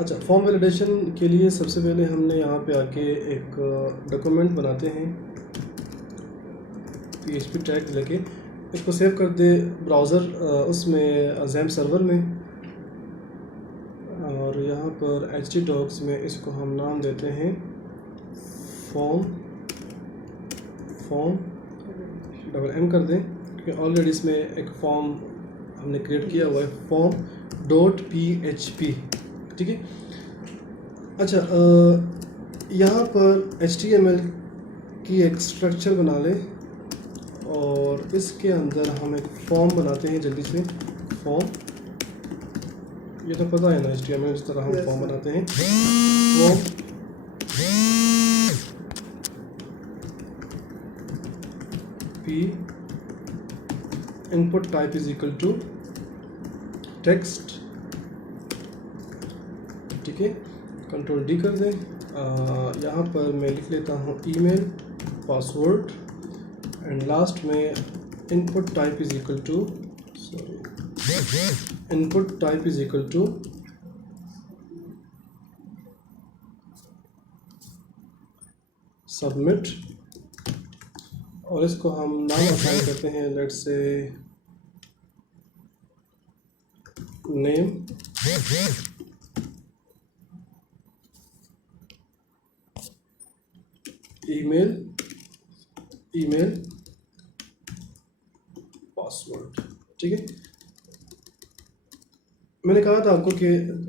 अच्छा, form validation के लिए सबसे पहले हमने यहाँ पे आके एक डॉक्यूमेंट बनाते हैं PHP टैग लेके, इसको सेव कर दे ब्राउज़र उसमें जैम सर्वर में, और यहाँ पर htdocs में इसको हम नाम देते हैं फॉर्म डबल M कर दें, क्योंकि ऑलरेडी इसमें एक फॉर्म हमने क्रिएट किया हुआ है form.php। ठीक है। अच्छा, यहाँ पर HTML की एक स्ट्रक्चर बना लें और इसके अंदर हम एक फॉर्म बनाते हैं जल्दी से। फॉर्म, ये तो पता है ना HTML इस तरह हम फॉर्म बनाते हैं। Form p input type is equal to text. ठीक है, कंट्रोल D कर दें। यहाँ पर मैं लिख लेता हूँ ईमेल पासवर्ड एंड लास्ट में input type is equal to submit, और इसको हम नाम असाइन करते हैं, let's say name, email password. ठीक है। मैंने कहा था आपको कि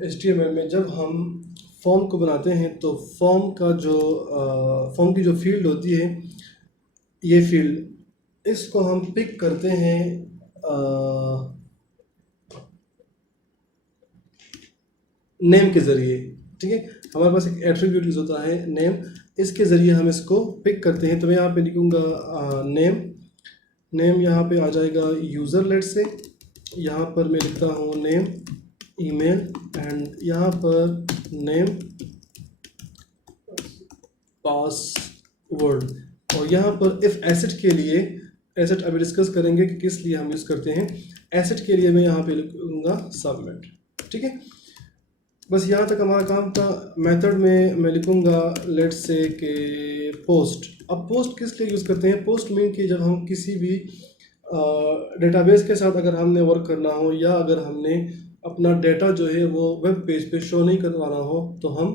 HTML में जब हम फॉर्म को बनाते हैं तो फॉर्म की जो फील्ड होती है, ये फील्ड, इसको हम पिक करते हैं नेम के ज़रिए। ठीक है, हमारे पास एक एट्रीब्यूट यूज़ होता है नेम, इसके ज़रिए हम इसको पिक करते हैं। तो मैं यहाँ पे लिखूँगा नेम यहाँ पे आ जाएगा यूज़र, लेट से यहाँ पर मैं लिखता हूँ नेम ईमेल एंड यहाँ पर नेम पासवर्ड, और यहाँ पर इफ़ एसेट के लिए, एसेट अभी डिस्कस करेंगे कि किस लिए हम यूज़ करते हैं। एसेट के लिए मैं यहाँ पे लिखूँगा सबमिट। ठीक है, बस यहाँ तक हमारा काम था। मेथड में मैं लिखूँगा लेट्स से कि पोस्ट। अब पोस्ट किस लिए यूज़ करते हैं? पोस्ट मीन कि जब हम किसी भी डेटाबेस के साथ अगर हमने वर्क करना हो, या अगर हमने अपना डेटा जो है वो वेब पेज पे शो नहीं करवाना हो, तो हम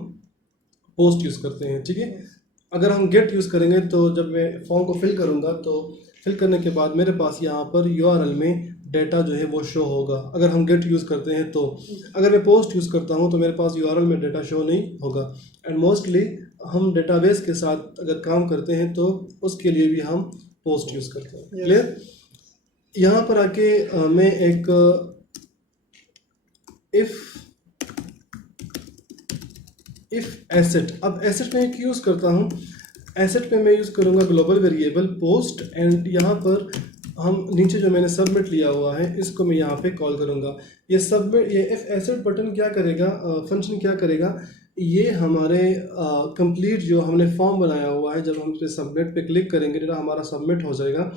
पोस्ट यूज़ करते हैं। ठीक है, अगर हम गेट यूज़ करेंगे तो जब मैं फॉर्म को फिल करूँगा तो फिल करने के बाद मेरे पास यहाँ पर URL में डेटा जो है वो शो होगा। अगर हम गेट यूज़ करते हैं तो, अगर मैं पोस्ट यूज़ करता हूँ तो मेरे पास URL में डेटा शो नहीं होगा। एंड मोस्टली हम डेटाबेस के साथ अगर काम करते हैं तो उसके लिए भी हम पोस्ट यूज़ करते हैं। क्लियर? यहाँ पर आके मैं एक इफ़ एसेट, अब एसेट में क्यों यूज़ करता हूँ? एसेट पे मैं यूज़ करूँगा ग्लोबल वेरिएबल पोस्ट, एंड यहाँ पर हम नीचे जो मैंने सबमिट लिया हुआ है इसको मैं यहाँ पे कॉल करूँगा। ये सबमिट, ये इफ़ एसेट बटन क्या करेगा, फंक्शन क्या करेगा, ये हमारे कंप्लीट जो हमने फॉर्म बनाया हुआ है, जब हम इस सबमिट पे क्लिक करेंगे डेटा हमारा सबमिट हो जाएगा।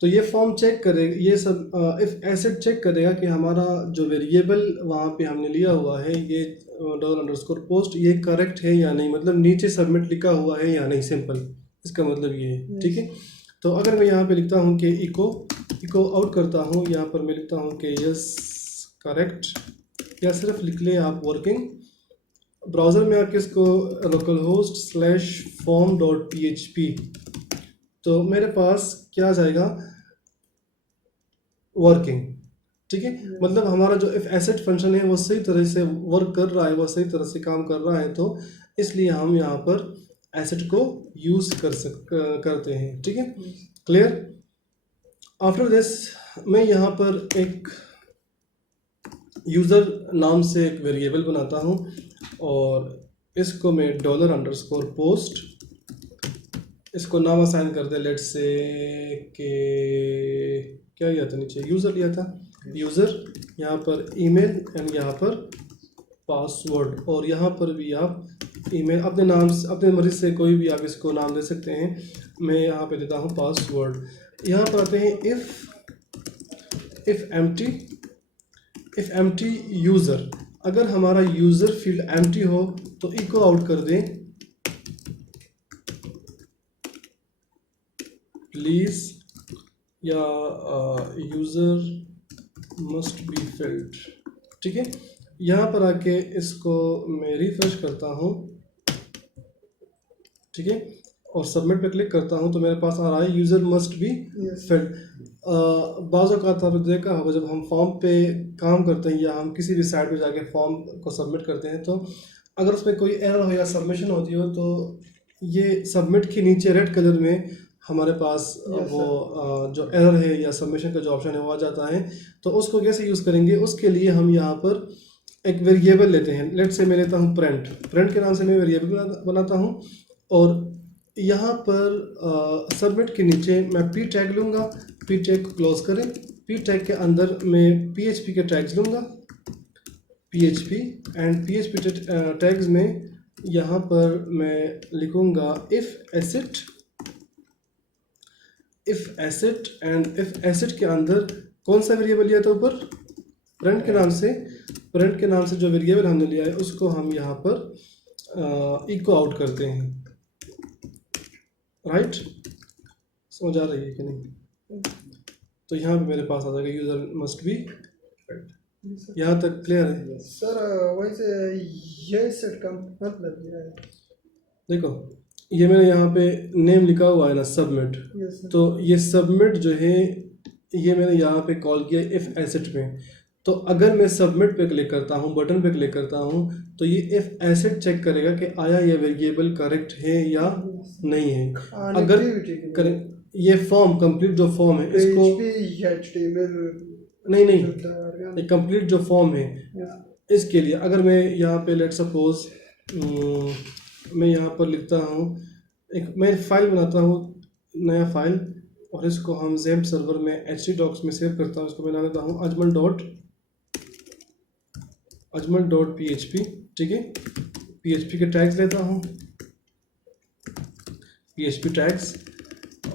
तो ये फॉर्म चेक करेगा, ये सब इफ़ एसेट चेक करेगा कि हमारा जो वेरिएबल वहाँ पे हमने लिया हुआ है, ये $_पोस्ट, ये करेक्ट है या नहीं, मतलब नीचे सबमिट लिखा हुआ है या नहीं। सिंपल इसका मतलब ये है। ठीक है, तो अगर मैं यहाँ पे लिखता हूँ कि इको आउट करता हूँ, यहाँ पर मैं लिखता हूँ कि यस करेक्ट, या सिर्फ लिख ले आप वर्किंग, ब्राउज़र में आके इसको localhost/form.php, तो मेरे पास क्या आ जाएगा, वर्किंग। ठीक है, मतलब हमारा जो इफ एसेट फंक्शन है वो सही तरह से वर्क कर रहा है, वो सही तरह से काम कर रहा है, तो इसलिए हम यहाँ पर एसेट को यूज़ करते हैं। ठीक है, क्लियर? आफ्टर दिस मैं यहाँ पर एक यूज़र नाम से एक वेरिएबल बनाता हूँ और इसको मैं $_post, इसको नाम असाइन कर दे, लेट्स से के क्या लिया था, नीचे यूज़र लिया था, यूज़र, यहाँ पर ईमेल एंड यहाँ पर पासवर्ड, और यहाँ पर भी आप ईमेल अपने नाम से, अपने मर्जी से कोई भी आप इसको नाम दे सकते हैं। मैं यहाँ पे देता हूँ पासवर्ड। यहाँ पर आते हैं इफ़ एम्प्टी यूज़र, अगर हमारा यूज़र फील्ड एम्प्टी हो तो इको आउट कर दें प्लीज़ या यूज़र मस्ट बी फिल्ड। ठीक है, यहाँ पर आके इसको मैं रिफ्रेश करता हूँ, ठीक है, और सबमिट पे क्लिक करता हूँ तो मेरे पास आ रहा है यूज़र मस्ट बी फिल्ड। बाज़ औक़ात आपने देखा होगा जब हम फॉर्म पे काम करते हैं या हम किसी भी साइट पे जाके फॉर्म को सबमिट करते हैं तो अगर उसमें कोई एरर हो या सबमिशन होती हो तो ये सबमिट के नीचे रेड कलर में हमारे पास वो जो एरर है या सबमिशन का जो ऑप्शन है वो आ जाता है। तो उसको कैसे यूज़ करेंगे, उसके लिए हम यहाँ पर एक वेरिएबल लेते हैं। लेट से मैं लेता हूँ प्रिंट के नाम से मैं वेरिएबल बनाता हूँ और यहाँ पर सबमिट के नीचे मैं पी टैग लूँगा, पी टैग को क्लोज करें, पी टैग के अंदर मैं पीएचपी के टैग्स लूँगा, पीएचपी एंड पीएचपी टैग्स में यहाँ पर मैं लिखूँगा if asset and if asset के अंदर कौन सा वेरिएबल लिया था ऊपर, प्रिंट के नाम से जो वेरिएबल हमने लिया है उसको हम यहाँ पर इको आउट करते हैं। राइट, समझ आ रही है कि नहीं? तो यहाँ पे मेरे पास आ जाएगा यूज़र मस्ट बी, यहाँ तक क्लियर है सर? वैसे ये सेट का मतलब क्या है? देखो ये मैंने यहाँ पे नेम लिखा हुआ है ना सबमिट, तो ये सबमिट जो है ये मैंने यहाँ पे कॉल किया इफ़ एसेट में। तो अगर मैं सबमिट पे क्लिक करता हूँ, बटन पे क्लिक करता हूँ तो ये इफ़ एसेट चेक करेगा कि आया ये वेरिएबल करेक्ट है या नहीं है। अगर करेक्ट, ये फॉर्म कंप्लीट जो फॉर्म है इसको नहीं ये कंप्लीट जो फॉर्म है इसके लिए अगर मैं यहाँ पे लेट सपोज मैं यहाँ पर लिखता हूँ, एक मैं फाइल बनाता हूँ नया फाइल और इसको हम ज़ेम्प सर्वर में htdocs में सेव करता हूँ। इसको मैं नाम देता हूँ ajmal.php। ठीक है, php के टैग्स लेता हूँ, php टैग्स,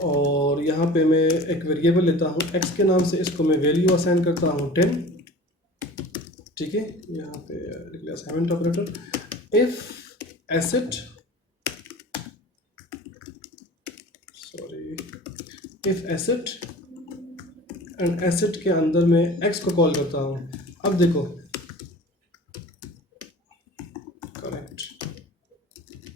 और यहाँ पे मैं एक वेरिएबल लेता हूँ x के नाम से, इसको मैं वैल्यू असाइन करता हूँ 10। ठीक है, यहाँ पे लिख लिया assignment operator. If asset and asset के अंदर मैं x को कॉल करता हूँ। अब देखो करेक्ट,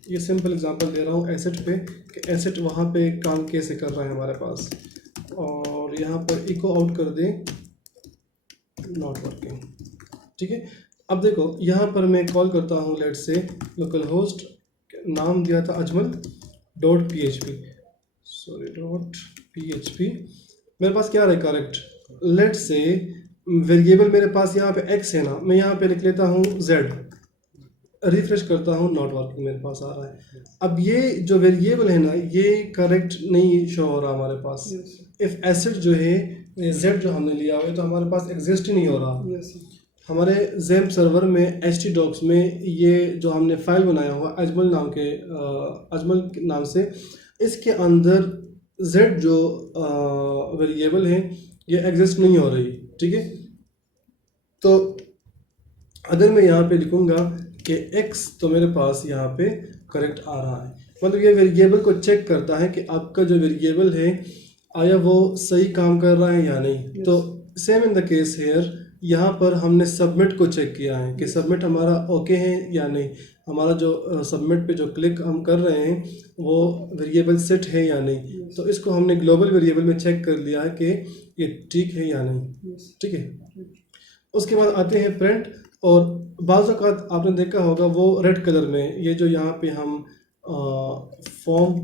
ये सिंपल एग्जांपल दे रहा हूँ एसेट पे कि एसेट वहाँ पे काम कैसे कर रहा है हमारे पास, और यहाँ पर इको आउट कर दें नॉट वर्किंग। ठीक है, अब देखो यहाँ पर मैं कॉल करता हूँ लेट से लोकल होस्ट, नाम दिया था ajmal.php, मेरे पास क्या रहा है करेक्ट। लेट से वेरिएबल मेरे पास यहाँ पे x है ना, मैं यहाँ पे लिख लेता हूँ z, रिफ्रेश करता हूँ नॉट वर्किंग मेरे पास आ रहा है। अब ये जो वेरिएबल है ना ये करेक्ट नहीं शो हो रहा हमारे पास। इफ एसेट जो है z जो हमने लिया हुआ है तो हमारे पास एग्जिस्ट ही नहीं हो रहा। हमारे ज़ेम्प सर्वर में htdocs में ये जो हमने फाइल बनाया हुआ अजमल नाम से, इसके अंदर z जो वेरिएबल है ये एग्जिस्ट नहीं हो रही। ठीक है, तो अगर मैं यहाँ पे लिखूँगा कि x तो मेरे पास यहाँ पे करेक्ट आ रहा है, मतलब ये वेरिएबल को चेक करता है कि आपका जो वेरिएबल है आया वो सही काम कर रहा है या नहीं। तो same in the case hair, यहाँ पर हमने सबमिट को चेक किया है कि सबमिट हमारा ओके है या नहीं, हमारा जो सबमिट पे जो क्लिक हम कर रहे हैं वो वेरिएबल सेट है या नहीं। तो इसको हमने ग्लोबल वेरिएबल में चेक कर लिया है कि ये ठीक है या नहीं। ठीक है, उसके बाद आते हैं प्रिंट, और बाज़ औक़ात आपने देखा होगा वो रेड कलर में ये जो यहाँ पे हम फॉर्म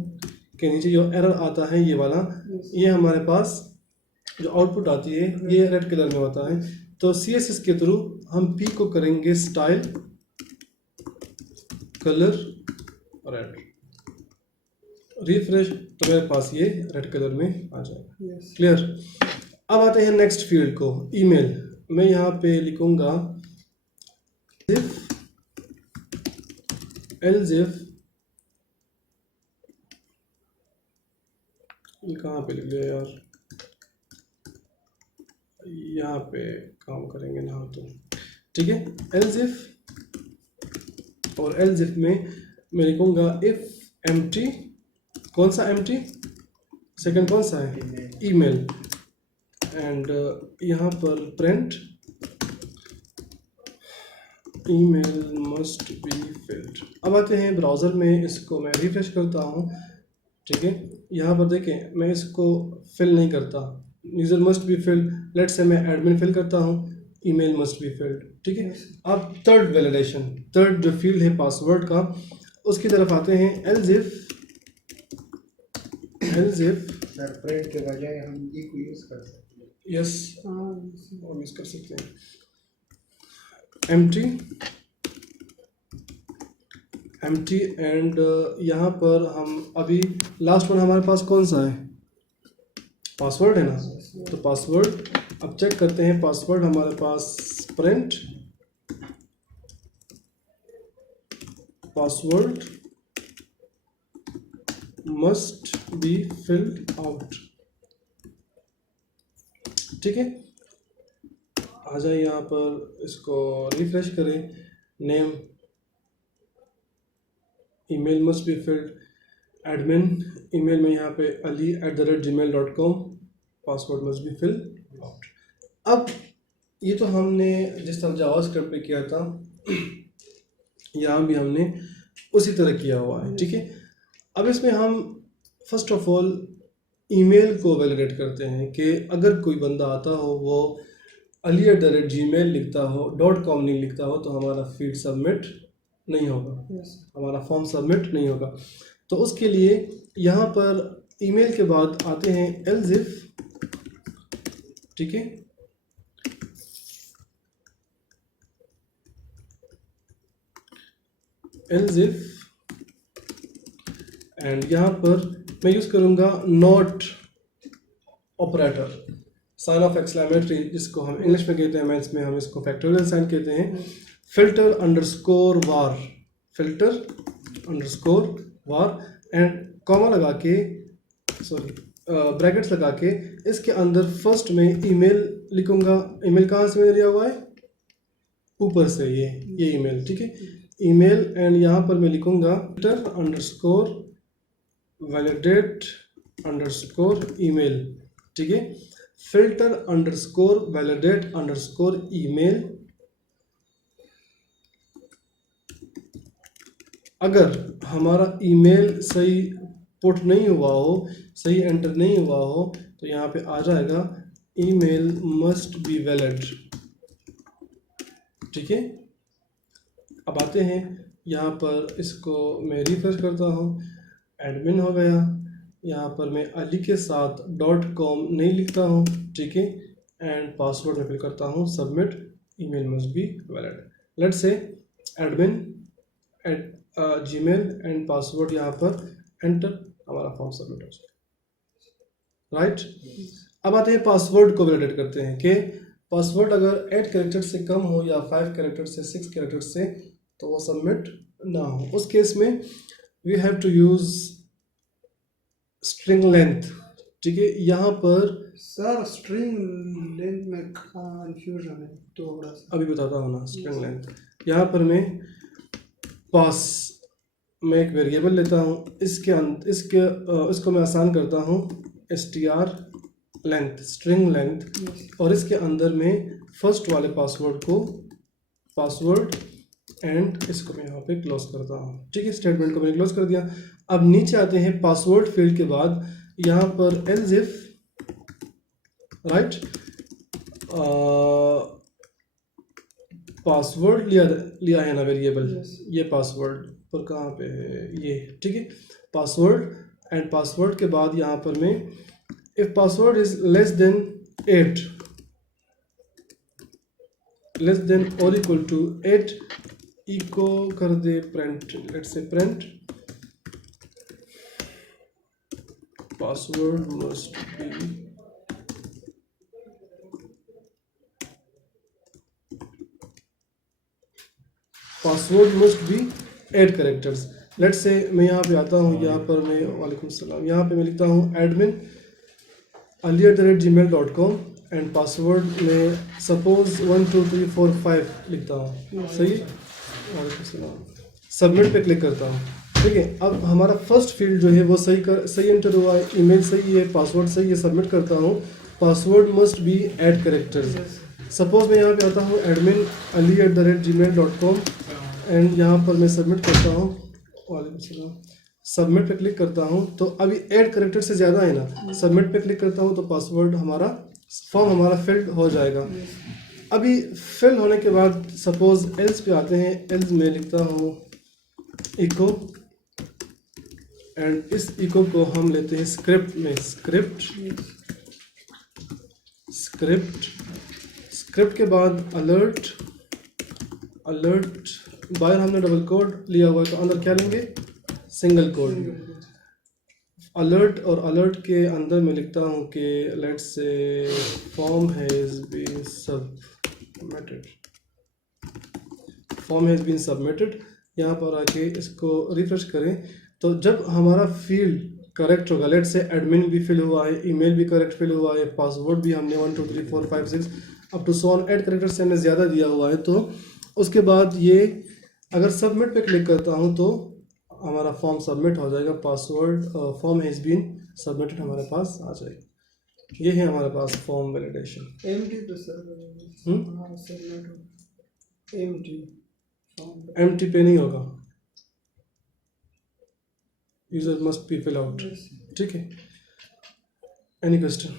के नीचे जो एरर आता है ये वाला, ये हमारे पास जो आउटपुट आती है ये रेड कलर में होता है। तो CSS के थ्रू हम P को करेंगे स्टाइल कलर रेड, रिफ्रेश, तो मेरे पास ये रेड कलर में आ जाएगा। क्लियर। अब आते हैं नेक्स्ट फील्ड को, ईमेल। मैं यहाँ पे लिखूँगा एल्स ये कहाँ पे लिख लिया यार, यहाँ पे काम करेंगे ना, तो ठीक है, एल्स इफ, और एल्स इफ में मैं लिखूंगा इफ एम्प्टी, कौन सा एम्प्टी, सेकंड कौन सा है, ईमेल, एंड यहाँ पर print email must be field. अब आते हैं ब्राउज़र में, इसको मैं रिफ्रेश करता हूँ, ठीक है, यहाँ पर देखें मैं इसको फिल नहीं करता, user must be field, let's say मैं एडमिन फिल करता हूँ, ईमेल मस्ट बी फिल्ड, ठीक है। अब थर्ड वैलिडेशन, थर्ड जो फील्ड है पासवर्ड का, उसकी तरफ आते हैं। एल्स इफ सर प्रिंट के बजाय हम ई को यूज कर सकते हैं। यस, हम यूज कर सकते हैं एम्प्टी एंड यहाँ पर हम अभी लास्ट वन हमारे पास कौन सा है, पासवर्ड है ना, तो पासवर्ड अब चेक करते हैं। पासवर्ड हमारे पास print password must be filled out, ठीक है। आ जाए यहाँ पर, इसको रिफ्रेश करें, name email must be filled, admin email में यहाँ पे ali@gmail.com, password must be filled out. अब ये तो हमने जिस तरह जावास्क्रिप्ट पे किया था, यहाँ भी हमने उसी तरह किया हुआ है, ठीक है। अब इसमें हम फर्स्ट ऑफ ऑल ईमेल को वैलिडेट करते हैं कि अगर कोई बंदा आता हो वो ali@gmail लिखता हो, .com नहीं लिखता हो, तो हमारा फीड सबमिट नहीं होगा, हमारा फॉर्म सबमिट नहीं होगा। तो उसके लिए यहाँ पर ईमेल के बाद आते हैं एल्स इफ, ठीक है, एल्स इफ, एंड यहाँ पर मैं यूज़ करूँगा not operator, sign of exclamatory, जिसको हम इंग्लिश में कहते हैं, मैथ्स में हम इसको फैक्टोरियल साइन कहते हैं, filter underscore war, filter underscore war, and comma लगा के, सॉरी ब्रैकेट्स लगा के, इसके अंदर फर्स्ट में ईमेल लिखूंगा। ईमेल कहाँ से मैंने लिया हुआ है, ऊपर से, ये ईमेल, ठीक है, ईमेल, एंड यहाँ पर मैं लिखूंगा filter underscore validate underscore email, ठीक है, filter underscore validate underscore email. अगर हमारा ईमेल सही पुट नहीं हुआ हो, सही एंटर नहीं हुआ हो, तो यहाँ पे आ जाएगा ईमेल मस्ट बी वैलिड, ठीक है। अब आते हैं यहाँ पर, इसको मैं रिफ्रेश करता हूँ, एडमिन हो गया, यहाँ पर मैं अली के साथ .com नहीं लिखता हूँ, ठीक है, एंड पासवर्ड में फिल करता हूँ submit, email must be valid, let's say admin Gmail and password यहाँ पर एंटर, हमारा फॉर्म सबमिट हो जाए, राइट। अब आते हैं पासवर्ड को वैलिडेट करते हैं कि पासवर्ड अगर 8 कैरेक्टर से कम हो या 5 कैरेक्टर से 6 कैरेक्टर से, तो वो सबमिट ना हो। उस केस में we have to use string length, ठीक है। यहाँ पर सर स्ट्रिंग लेंथ में कंफ्यूजन है थोड़ा सा, अभी बताता हूँ ना। स्ट्रिंग लेंथ, यहाँ पर मैं पास मैं एक वेरिएबल लेता हूँ, इसको मैं आसान करता हूँ str लेंथ, स्ट्रिंग लेंथ, और इसके अंदर में फर्स्ट वाले पासवर्ड को पासवर्ड एंड इसको मैं यहाँ पे क्लोज करता हूँ, ठीक है। स्टेटमेंट को मैंने क्लोज कर दिया। अब नीचे आते हैं पासवर्ड फील्ड के बाद, यहाँ पर एल्स इफ, राइट, पासवर्ड लिया है ना वेरिएबल, ये पासवर्ड पर कहाँ पे है, ये, ठीक है, पासवर्ड, एंड पासवर्ड के बाद यहाँ पर मैं if password is less than 8, less than और इक्वल टू 8, इको कर दे print, let's say print password must B password must B 8 characters. Let's say मैं यहाँ पे आता हूँ, यहाँ पर मैं वालेकुम सलाम, यहाँ पे मैं लिखता हूँ एडमिन ali@gmail.com, एंड पासवर्ड में सपोज 1 2 3 4 5 लिखता हूँ, सही है। सबमिट पे क्लिक करता हूँ, ठीक है। अब हमारा फर्स्ट फील्ड जो है वो सही एंटर हुआ है, ईमेल सही है, पासवर्ड सही है, सबमिट करता हूँ। Password must be eight characters. Suppose मैं यहाँ पे आता हूँ admin@ali@gmail.com एंड यहाँ पर मैं सबमिट करता हूँ, वालेकुम सलाम। सबमिट पे क्लिक करता हूँ तो अभी ऐड करेक्टर से ज़्यादा है ना, सबमिट पे क्लिक करता हूँ तो पासवर्ड हमारा, फॉर्म हमारा फिल्ड हो जाएगा। अभी फिल होने के बाद सपोज एल्स पे आते हैं, एल्स में लिखता हूँ इको एंड इस इको को हम लेते हैं स्क्रिप्ट में, स्क्रिप्ट के बाद अलर्ट, बाहर हमने डबल कोड लिया हुआ है तो अंदर क्या लेंगे, सिंगल कोड। अलर्ट और अलर्ट के अंदर मैं लिखता हूँ कि let's say form has been submitted. यहाँ पर आके इसको रिफ्रेश करें तो जब हमारा फील्ड करेक्ट होगा, लेट्स से एडमिन भी फिल हुआ है, ईमेल भी करेक्ट फिल हुआ है, पासवर्ड भी हमने 1 2 3 4 5 6 up to so on eight character से हमने ज़्यादा दिया हुआ है, तो उसके बाद ये अगर सबमिट पे क्लिक करता हूँ तो हमारा फॉर्म सबमिट हो जाएगा, password form has been submitted हमारे पास आ जाएगा। ये है हमारे पास फॉर्म वैलिडेशन। एमटी तो सर हाँ सबमिट एमटी पे नहीं होगा, user must be fill out, ठीक है। Any question?